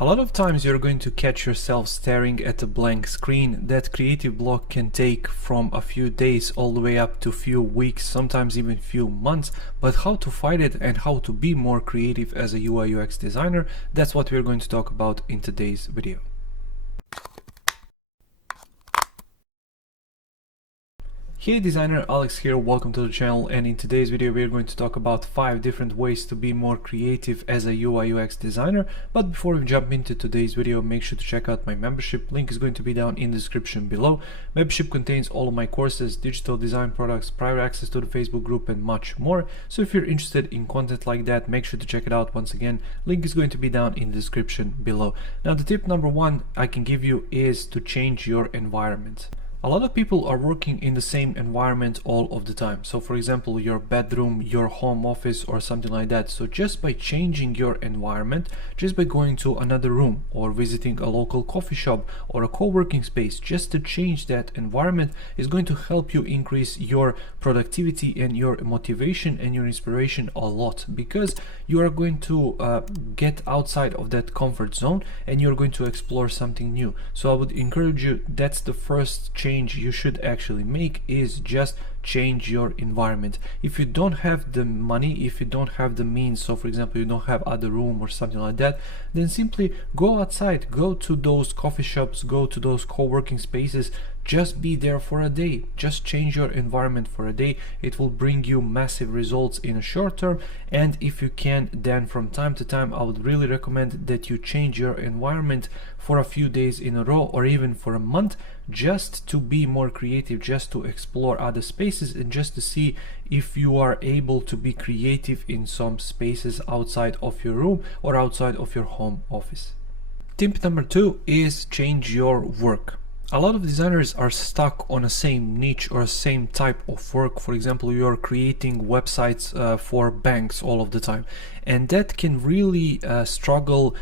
A lot of times you're going to catch yourself staring at a blank screen. That creative block can take from a few days all the way up to few weeks, sometimes even few months. But how to fight it and how to be more creative as a UI UX designer, that's what we're going to talk about in today's video. Hey designer, Alex here, welcome to the channel, and in today's video we're going to talk about 5 different ways to be more creative as a UI UX designer. But before we jump into today's video, make sure to check out my membership. Link is going to be down in the description below. Membership contains all of my courses, digital design products, private access to the Facebook group and much more. So if you're interested in content like that, make sure to check it out. Once again, link is going to be down in the description below. Now the tip number 1 I can give you is to change your environment. A lot of people are working in the same environment all of the time. So for example, your bedroom, your home office or something like that. So just by changing your environment, just by going to another room or visiting a local coffee shop or a co-working space, just to change that environment is going to help you increase your productivity and your motivation and your inspiration a lot, because you are going to get outside of that comfort zone and you're going to explore something new. So I would encourage you, that's the first change you should actually make, is just change your environment. If you don't have the money, if you don't have the means, so for example you don't have other room or something like that, then simply go outside, go to those coffee shops, go to those co-working spaces, just be there for a day, just change your environment for a day. It will bring you massive results in a short term, and if you can, then from time to time I would really recommend that you change your environment for a few days in a row or even for a month, just to be more creative, just to explore other spaces and just to see if you are able to be creative in some spaces outside of your room or outside of your home office. Tip number 2 is change your work. A lot of designers are stuck on a same niche or same type of work. For example, you're creating websites for banks all of the time, and that can really struggle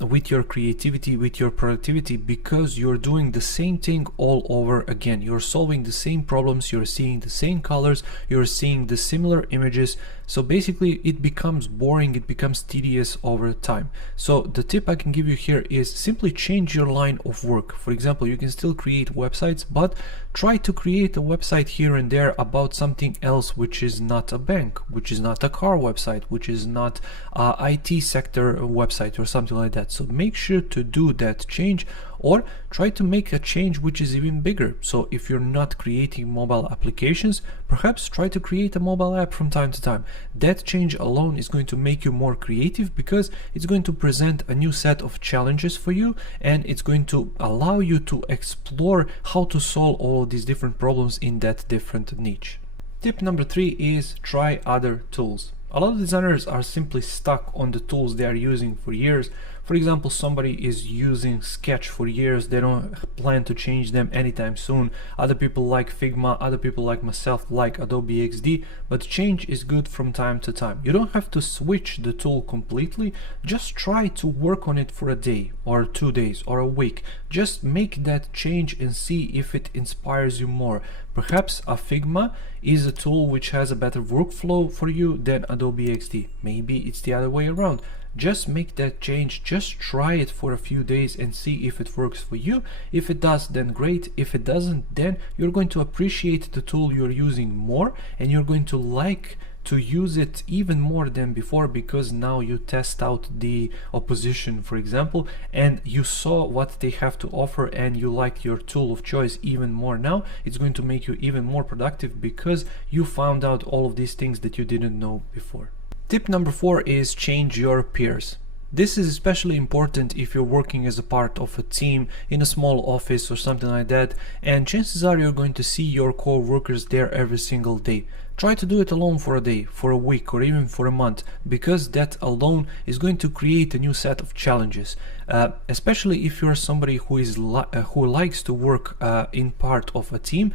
with your creativity, with your productivity, because you're doing the same thing all over again. You're solving the same problems, you're seeing the same colors, you're seeing the similar images. So basically it becomes boring, it becomes tedious over time. So the tip I can give you here is simply change your line of work. For example, you can still create websites, but try to create a website here and there about something else, which is not a bank, which is not a car website, which is not a IT sector website or something like that. So make sure to do that change, or try to make a change which is even bigger. So if you're not creating mobile applications, perhaps try to create a mobile app from time to time. That change alone is going to make you more creative, because it's going to present a new set of challenges for you, and it's going to allow you to explore how to solve all of these different problems in that different niche. Tip number 3 is try other tools. A lot of designers are simply stuck on the tools they are using for years. For example, somebody is using Sketch for years, they don't plan to change them anytime soon. Other people like Figma, other people like myself like Adobe XD, but change is good from time to time. You don't have to switch the tool completely, just try to work on it for a day or 2 days or a week. Just make that change and see if it inspires you more. Perhaps a Figma is a tool which has a better workflow for you than Adobe XD. Maybe it's the other way around. Just make that change, just try it for a few days and see if it works for you. If it does, then great. If it doesn't, then you're going to appreciate the tool you're using more, and you're going to like to use it even more than before, because now you test out the opposition, for example, and you saw what they have to offer and you like your tool of choice even more. Now it's going to make you even more productive because you found out all of these things that you didn't know before. Tip number 4 is change your peers. This is especially important if you're working as a part of a team in a small office or something like that, and chances are you're going to see your co-workers there every single day. Try to do it alone for a day, for a week, or even for a month, because that alone is going to create a new set of challenges. Especially if you're somebody who is who likes to work in part of a team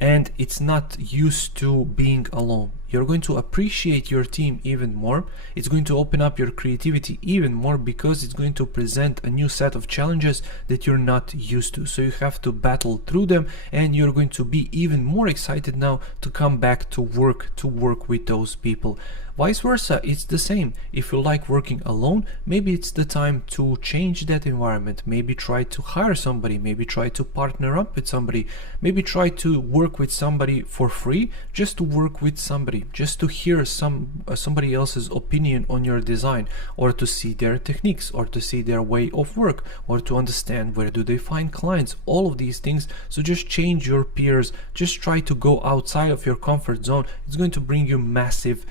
and it's not used to being alone. You're going to appreciate your team even more. It's going to open up your creativity even more because it's going to present a new set of challenges that you're not used to. So you have to battle through them, and you're going to be even more excited now to come back to work with those people. Vice versa, it's the same. If you like working alone, maybe it's the time to change that environment. Maybe try to hire somebody, maybe try to partner up with somebody, maybe try to work with somebody for free, just to work with somebody, just to hear somebody else's opinion on your design, or to see their techniques, or to see their way of work, or to understand where do they find clients, all of these things. So just change your peers, just try to go outside of your comfort zone. It's going to bring you massive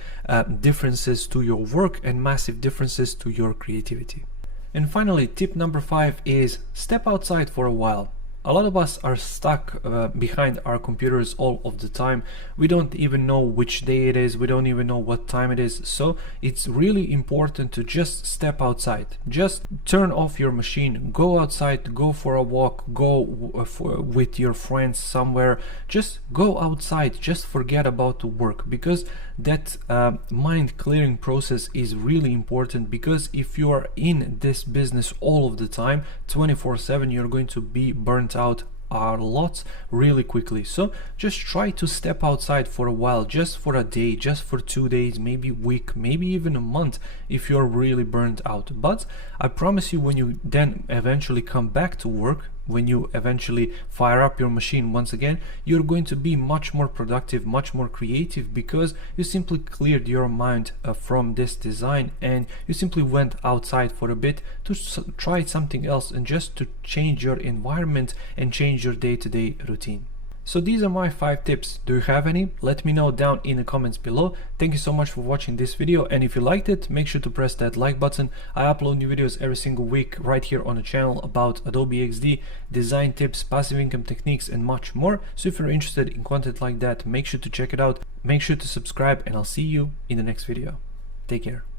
differences to your work and massive differences to your creativity. And finally, tip number 5 is step outside for a while. A lot of us are stuck behind our computers all of the time. We don't even know which day it is, we don't even know what time it is. So it's really important to just step outside. Just turn off your machine, go outside, go for a walk, go with your friends somewhere. Just go outside, just forget about the work, because that mind clearing process is really important. Because if you are in this business all of the time, 24/7, you're going to be burnt out a lot really quickly. So just try to step outside for a while, just for a day, just for 2 days, maybe a week, maybe even a month if you're really burnt out. But I promise you, when you then eventually come back to work, when you eventually fire up your machine once again, you're going to be much more productive, much more creative, because you simply cleared your mind from this design, and you simply went outside for a bit to try something else, and just to change your environment and change your day-to-day routine. So these are my 5 tips. Do you have any? Let me know down in the comments below. Thank you so much for watching this video, and if you liked it, make sure to press that like button. I upload new videos every single week right here on the channel about Adobe XD, design tips, passive income techniques, and much more. So if you're interested in content like that, make sure to check it out. Make sure to subscribe, and I'll see you in the next video. Take care.